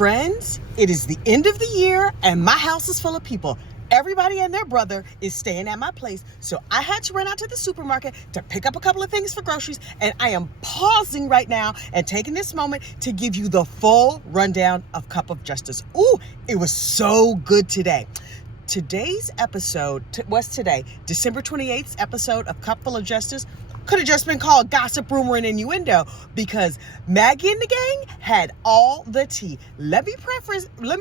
Friends, it is the end of the year and my house is full of people. Everybody and their brother is staying at my place, so I had to run out to the supermarket to pick up a couple of things for groceries, and I am pausing right now and taking this moment to give you the full rundown of Cup of Justice. Ooh, it was so good today. Today's episode was today, December 28th episode of Cup Full of Justice. Could have just been called Gossip, Rumor, and Innuendo because Maggie and the gang had all the tea. Let me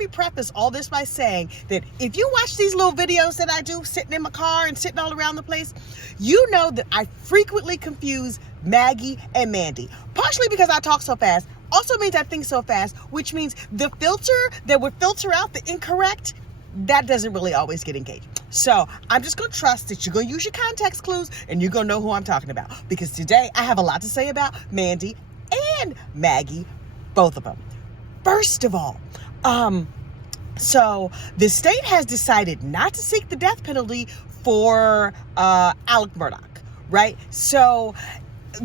preface all this by saying that if you watch these little videos that I do sitting in my car and sitting all around the place, you know that I frequently confuse Maggie and Mandy. Partially because I talk so fast, also means I think so fast, which means the filter that would filter out the incorrect, that doesn't really always get engaged. So I'm just going to trust that you're going to use your context clues and you're going to know who I'm talking about. Because today I have a lot to say about Mandy and Maggie, both of them. First of all, so the state has decided not to seek the death penalty for Alex Murdaugh, right? So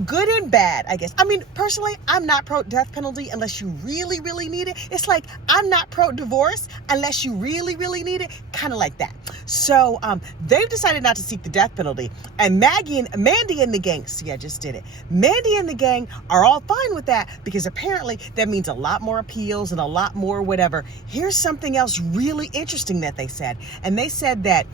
good and bad, I guess. I mean, personally, I'm not pro death penalty unless you really, really need it. It's like I'm not pro divorce unless you really, really need it. Kind of like that. So they've decided not to seek the death penalty. And Mandy and the gang, see, I just did it. Mandy and the gang are all fine with that because apparently that means a lot more appeals and a lot more whatever. Here's something else really interesting that they said. And they said that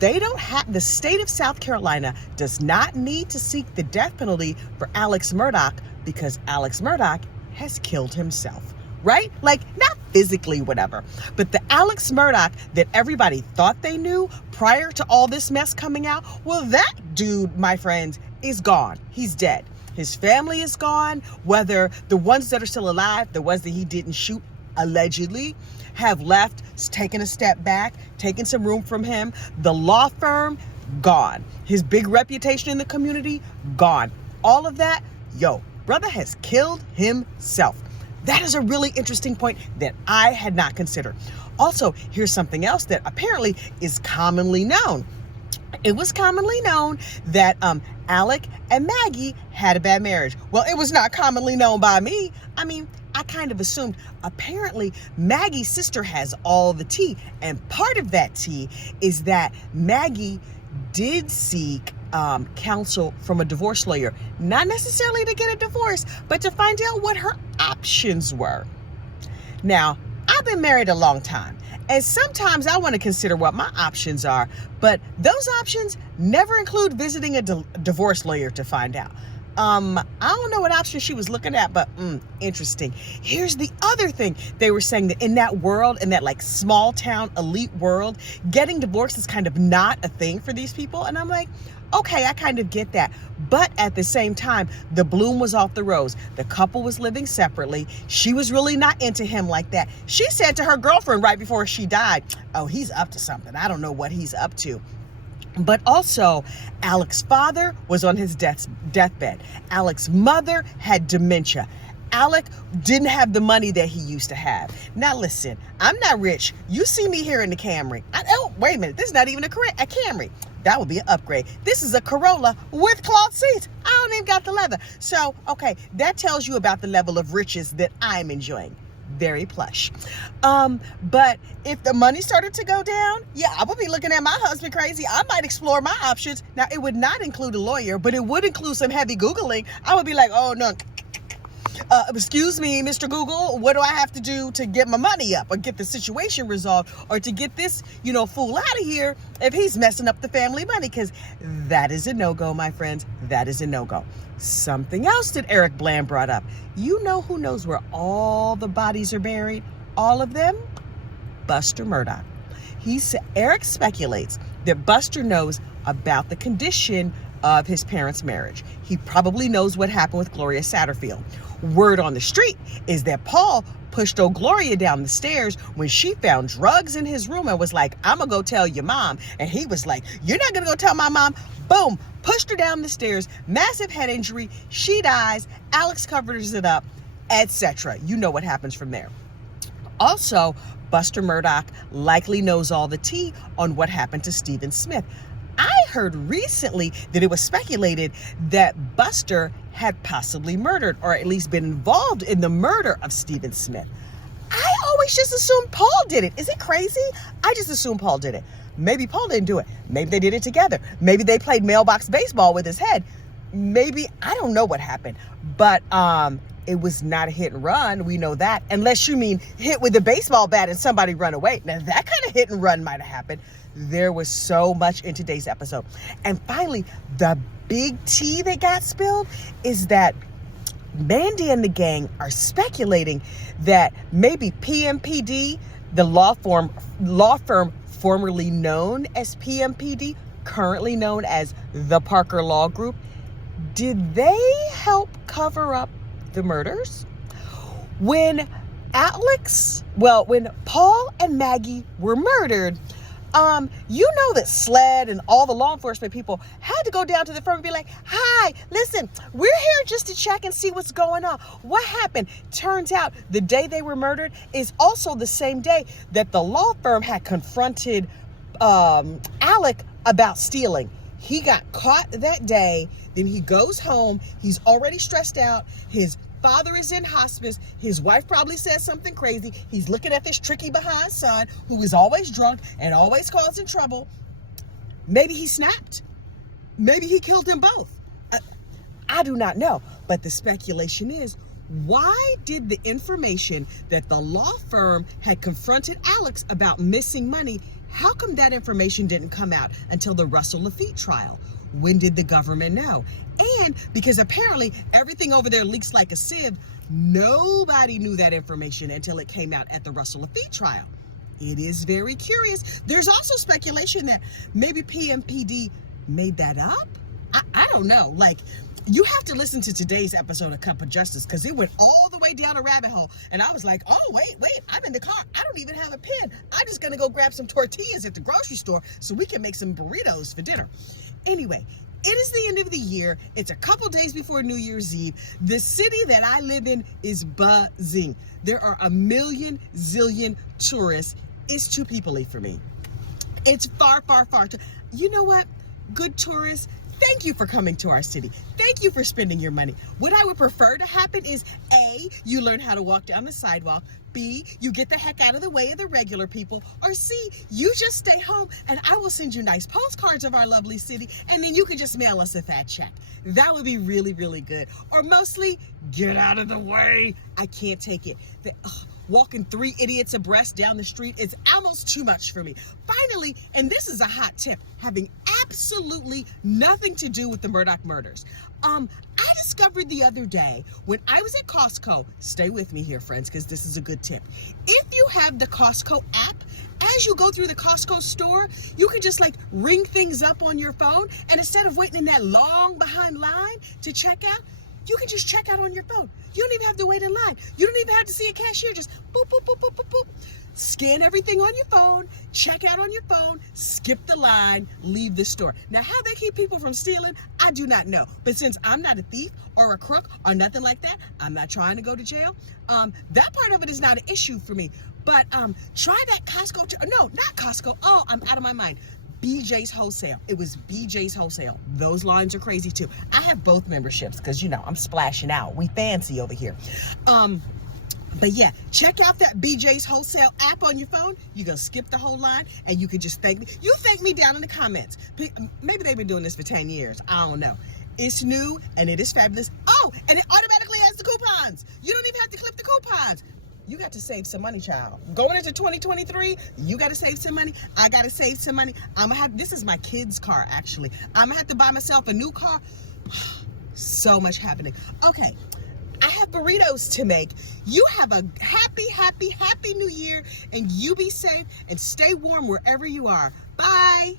the state of South Carolina does not need to seek the death penalty for Alex Murdaugh because Alex Murdaugh has killed himself, right? Like, not physically, whatever, but the Alex Murdaugh that everybody thought they knew prior to all this mess coming out, well, that dude, my friends, is gone. He's dead. His family is gone, whether the ones that are still alive, the ones that he didn't shoot, allegedly, have left, taken a step back, taken some room from him. The law firm, gone. His big reputation in the community, gone. All of that, brother has killed himself. That is a really interesting point that I had not considered. Also, here's something else that apparently is commonly known. It was commonly known that Alec and Maggie had a bad marriage. Well, it was not commonly known by me. I mean, I kind of assumed. Apparently, Maggie's sister has all the tea. And part of that tea is that Maggie did seek counsel from a divorce lawyer. Not necessarily to get a divorce, but to find out what her options were. Now, I've been married a long time, and sometimes I want to consider what my options are, but those options never include visiting a divorce lawyer to find out. I don't know what option she was looking at, but interesting. Here's the other thing. They were saying that in that world, in that like small town elite world, getting divorced is kind of not a thing for these people. And I'm like, okay, I kind of get that. But at the same time, the bloom was off the rose. The couple was living separately. She was really not into him like that. She said to her girlfriend right before she died, oh, he's up to something. I don't know what he's up to. But also, Alex's father was on his deathbed. Alex's mother had dementia. Alec didn't have the money that he used to have. Now listen, I'm not rich. You see me here in the Camry. Oh, wait a minute. This is not even a Camry. That would be an upgrade. This is a Corolla with cloth seats. I don't even got the leather. So, okay, that tells you about the level of riches that I'm enjoying. Very plush. But if the money started to go down, I would be looking at my husband crazy. I might explore my options. Now, it would not include a lawyer, but it would include some heavy Googling. I would be like, oh, no. Excuse me, Mr. Google, what do I have to do to get my money up or get the situation resolved or to get this, fool out of here if he's messing up the family money? Because that is a no-go, my friends. That is a no-go. Something else that Eric Bland brought up. You know who knows where all the bodies are buried? All of them? Buster Murdaugh. Eric speculates that Buster knows about the condition of his parents' marriage. He probably knows what happened with Gloria Satterfield. Word on the street is that Paul pushed old Gloria down the stairs when she found drugs in his room and was like, I'm gonna go tell your mom. And he was like, you're not gonna go tell my mom. Boom, pushed her down the stairs, massive head injury, she dies, Alex covers it up, etc. You know what happens from there. Also, Buster Murdaugh likely knows all the tea on what happened to Stephen Smith. I heard recently that it was speculated that Buster had possibly murdered or at least been involved in the murder of Stephen Smith. I always just assume Paul did it. Is it crazy? I just assume Paul did it. Maybe Paul didn't do it. Maybe they did it together. Maybe they played mailbox baseball with his head. Maybe, I don't know what happened. But it was not a hit and run. We know that. Unless you mean hit with a baseball bat and somebody run away. Now, that kind of hit and run might have happened. There was so much in today's episode. And finally, the big tea that got spilled is that Mandy and the gang are speculating that maybe PMPD, the law firm formerly known as PMPD, currently known as the Parker Law Group, did they help cover up the murders? When Paul and Maggie were murdered, you know that SLED and all the law enforcement people had to go down to the firm and be like, hi, listen, we're here just to check and see what's going on. What happened? Turns out the day they were murdered is also the same day that the law firm had confronted Alec about stealing. He got caught that day. Then he goes home. He's already stressed out. His father is in hospice. His wife probably says something crazy. He's looking at this tricky behind son who is always drunk and always causing trouble. Maybe he snapped. Maybe he killed them both. I do not know. But the speculation is, why did the information that the law firm had confronted Alex about missing money, how come that information didn't come out until the Russell Laffitte trial? When did the government know? And because apparently everything over there leaks like a sieve, nobody knew that information until it came out at the Russell Laffitte trial. It is very curious. There's also speculation that maybe PMPD made that up. I don't know. Like, you have to listen to today's episode of Cup of Justice because it went all the way down a rabbit hole. And I was like, oh, wait, I'm in the car. I don't even have a pen. I'm just going to go grab some tortillas at the grocery store so we can make some burritos for dinner. Anyway, it is the end of the year. It's a couple days before New Year's Eve. The city that I live in is buzzing. There are a million zillion tourists. It's too people-y for me. It's far, far, far too. You know what? Good tourists, thank you for coming to our city. Thank you for spending your money. What I would prefer to happen is A, you learn how to walk down the sidewalk. B, you get the heck out of the way of the regular people. Or C, you just stay home and I will send you nice postcards of our lovely city and then you can just mail us a fat check. That would be really, really good. Or mostly, get out of the way. I can't take it. Walking three idiots abreast down the street is almost too much for me. Finally, and this is a hot tip, having absolutely nothing to do with the Murdaugh murders. I discovered the other day when I was at Costco, stay with me here, friends, because this is a good tip. If you have the Costco app, as you go through the Costco store, you can just like ring things up on your phone. And instead of waiting in that long behind line to check out, you can just check out on your phone. You don't even have to wait in line. You don't even have to see a cashier. Just boop, boop, boop, boop, boop, boop. Scan everything on your phone, check out on your phone, skip the line, leave the store. Now, how they keep people from stealing, I do not know. But since I'm not a thief or a crook or nothing like that, I'm not trying to go to jail. That part of it is not an issue for me. But try that Costco. No, not Costco. Oh, I'm out of my mind. BJ's Wholesale. It was BJ's Wholesale. Those lines are crazy too. I have both memberships because, you know, I'm splashing out. We fancy over here. But yeah, check out that BJ's Wholesale app on your phone. You're going to skip the whole line and you can just thank me. You thank me down in the comments. Maybe they've been doing this for 10 years. I don't know. It's new and it is fabulous. Oh, and it automatically has the coupons. You don't even have to clip the coupons. You got to save some money, child. Going into 2023, you got to save some money. I got to save some money. this is my kid's car, actually. I'm going to have to buy myself a new car. So much happening. Okay. I have burritos to make. You have a happy, happy, happy new year and you be safe and stay warm wherever you are. Bye.